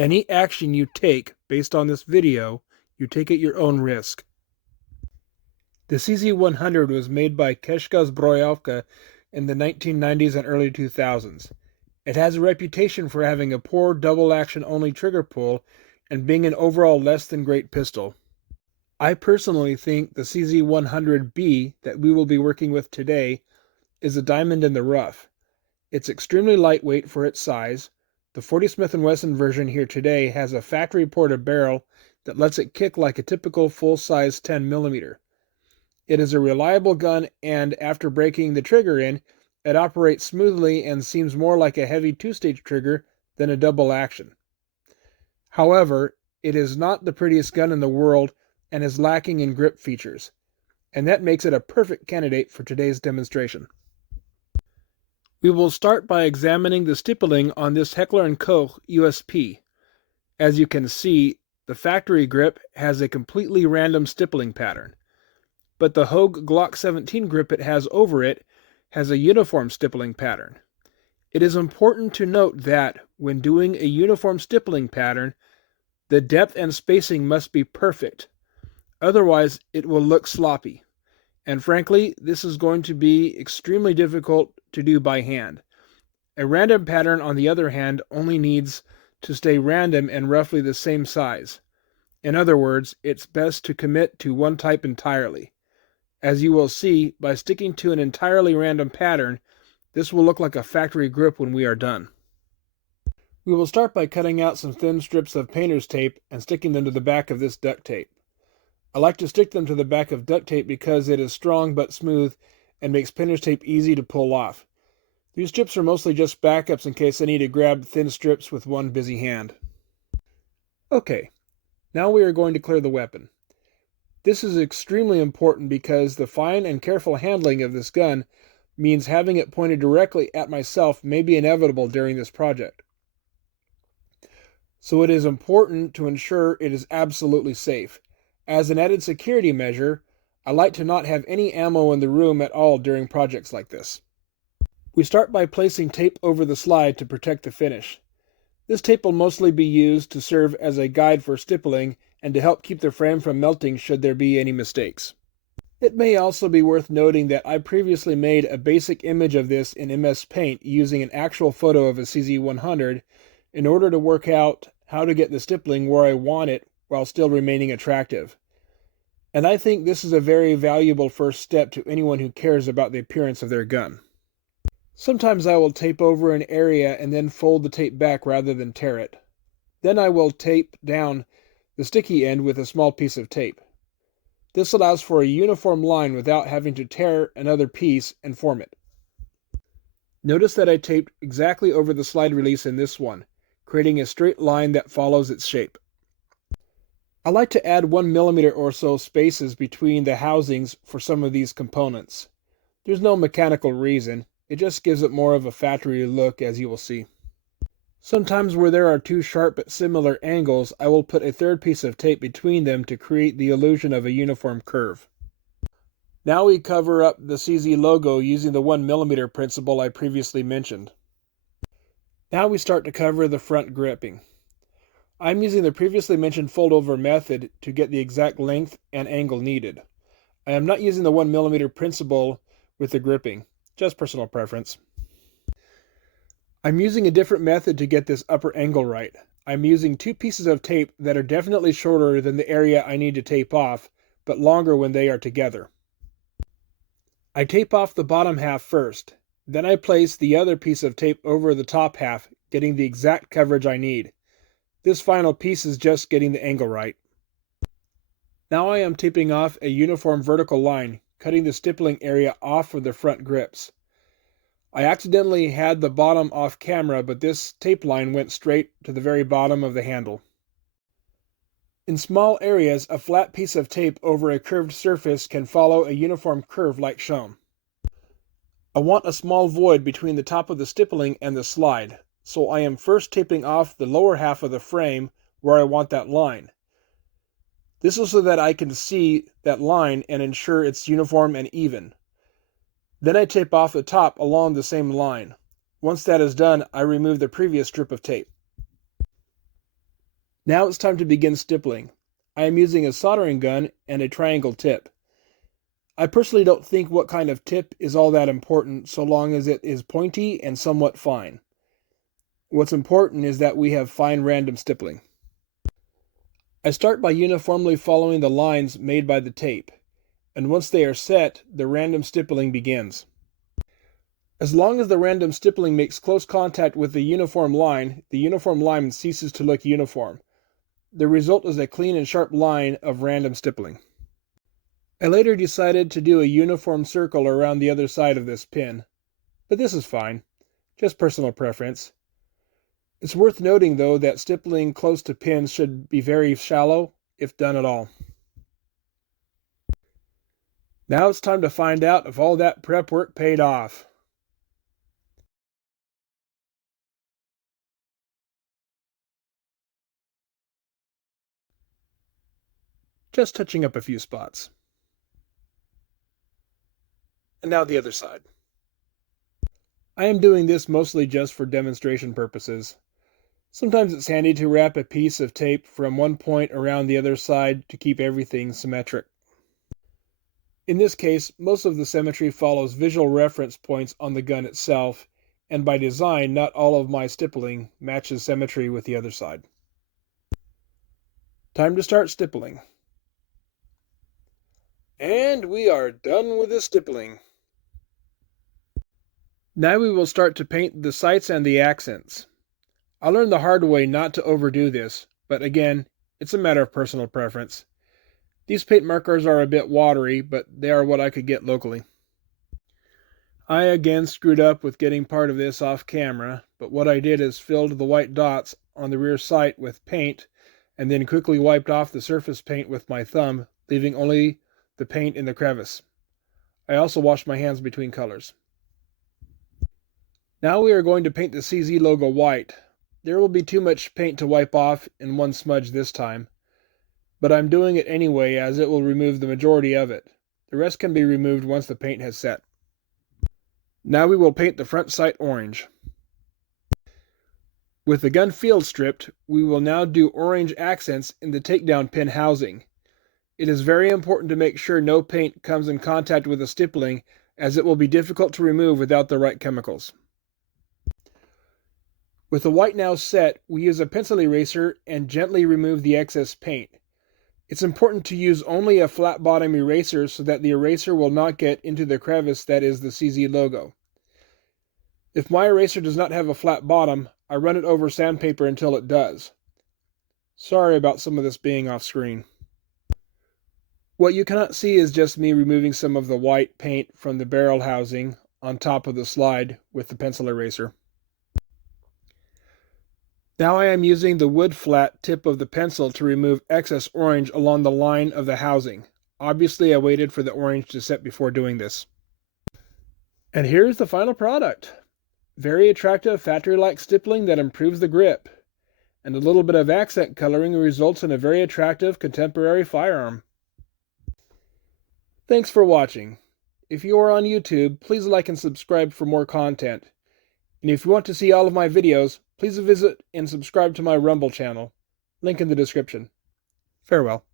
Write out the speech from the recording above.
Any action you take based on this video, you take at your own risk. The CZ-100 was made by Keshka Zbrojovka in the 1990s and early 2000s. It has a reputation for having a poor double-action only trigger pull and being an overall less than great pistol. I personally think the CZ-100B that we will be working with today is a diamond in the rough. It's extremely lightweight for its size. The 40 Smith & Wesson version here today has a factory-ported barrel that lets it kick like a typical full-size 10mm. It is a reliable gun, and after breaking the trigger in, it operates smoothly and seems more like a heavy two-stage trigger than a double action. However, it is not the prettiest gun in the world and is lacking in grip features, and that makes it a perfect candidate for today's demonstration. We will start by examining the stippling on this Heckler & Koch USP. As you can see, the factory grip has a completely random stippling pattern, but the Hogue Glock 17 grip it has over it has a uniform stippling pattern. It is important to note that when doing a uniform stippling pattern, the depth and spacing must be perfect. Otherwise, it will look sloppy. And frankly, this is going to be extremely difficult to do by hand. A random pattern, on the other hand, only needs to stay random and roughly the same size. In other words, it's best to commit to one type entirely. As you will see, by sticking to an entirely random pattern, this will look like a factory grip when we are done. We will start by cutting out some thin strips of painter's tape and sticking them to the back of this duct tape. I like to stick them to the back of duct tape because it is strong but smooth and makes painter's tape easy to pull off. These strips are mostly just backups in case I need to grab thin strips with one busy hand. Okay, now we are going to clear the weapon. This is extremely important because the fine and careful handling of this gun means having it pointed directly at myself may be inevitable during this project. So it is important to ensure it is absolutely safe. As an added security measure, I like to not have any ammo in the room at all during projects like this. We start by placing tape over the slide to protect the finish. This tape will mostly be used to serve as a guide for stippling and to help keep the frame from melting should there be any mistakes. It may also be worth noting that I previously made a basic image of this in MS Paint using an actual photo of a CZ-100 in order to work out how to get the stippling where I want it while still remaining attractive. And I think this is a very valuable first step to anyone who cares about the appearance of their gun. Sometimes I will tape over an area and then fold the tape back rather than tear it. Then I will tape down the sticky end with a small piece of tape. This allows for a uniform line without having to tear another piece and form it. Notice that I taped exactly over the slide release in this one, creating a straight line that follows its shape. I like to add 1mm or so spaces between the housings for some of these components. There's no mechanical reason, it just gives it more of a factory look, as you will see. Sometimes where there are two sharp but similar angles, I will put a third piece of tape between them to create the illusion of a uniform curve. Now we cover up the CZ logo using the 1mm principle I previously mentioned. Now we start to cover the front gripping. I'm using the previously mentioned fold-over method to get the exact length and angle needed. I am not using the 1mm principle with the gripping, just personal preference. I'm using a different method to get this upper angle right. I'm using two pieces of tape that are definitely shorter than the area I need to tape off, but longer when they are together. I tape off the bottom half first, then I place the other piece of tape over the top half, getting the exact coverage I need. This final piece is just getting the angle right. Now I am taping off a uniform vertical line, cutting the stippling area off from the front grips. I accidentally had the bottom off camera, but this tape line went straight to the very bottom of the handle. In small areas, a flat piece of tape over a curved surface can follow a uniform curve like shown. I want a small void between the top of the stippling and the slide, so I am first taping off the lower half of the frame where I want that line. This is so that I can see that line and ensure it's uniform and even. Then I tape off the top along the same line. Once that is done, I remove the previous strip of tape. Now it's time to begin stippling. I am using a soldering gun and a triangle tip. I personally don't think what kind of tip is all that important so long as it is pointy and somewhat fine. What's important is that we have fine random stippling. I start by uniformly following the lines made by the tape, and once they are set, the random stippling begins. As long as the random stippling makes close contact with the uniform line ceases to look uniform. The result is a clean and sharp line of random stippling. I later decided to do a uniform circle around the other side of this pin, but this is fine, just personal preference. It's worth noting though that stippling close to pins should be very shallow, if done at all. Now it's time to find out if all that prep work paid off. Just touching up a few spots. And now the other side. I am doing this mostly just for demonstration purposes. Sometimes it's handy to wrap a piece of tape from one point around the other side to keep everything symmetric. In this case, most of the symmetry follows visual reference points on the gun itself, and by design, not all of my stippling matches symmetry with the other side. Time to start stippling. And we are done with the stippling. Now we will start to paint the sights and the accents. I learned the hard way not to overdo this, but again, it's a matter of personal preference. These paint markers are a bit watery, but they are what I could get locally. I again screwed up with getting part of this off camera, but what I did is filled the white dots on the rear sight with paint, and then quickly wiped off the surface paint with my thumb, leaving only the paint in the crevice. I also washed my hands between colors. Now we are going to paint the CZ logo white. There will be too much paint to wipe off in one smudge this time, but I'm doing it anyway as it will remove the majority of it. The rest can be removed once the paint has set. Now we will paint the front sight orange. With the gun field stripped, we will now do orange accents in the takedown pin housing. It is very important to make sure no paint comes in contact with the stippling, as it will be difficult to remove without the right chemicals. With the white now set, we use a pencil eraser and gently remove the excess paint. It's important to use only a flat bottom eraser so that the eraser will not get into the crevice that is the CZ logo. If my eraser does not have a flat bottom, I run it over sandpaper until it does. Sorry about some of this being off screen. What you cannot see is just me removing some of the white paint from the barrel housing on top of the slide with the pencil eraser. Now I am using the wood flat tip of the pencil to remove excess orange along the line of the housing. Obviously I waited for the orange to set before doing this. And here's the final product. Very attractive factory-like stippling that improves the grip. And a little bit of accent coloring results in a very attractive contemporary firearm. Thanks for watching. If you are on YouTube, please like and subscribe for more content. And if you want to see all of my videos, please visit and subscribe to my Rumble channel. Link in the description. Farewell.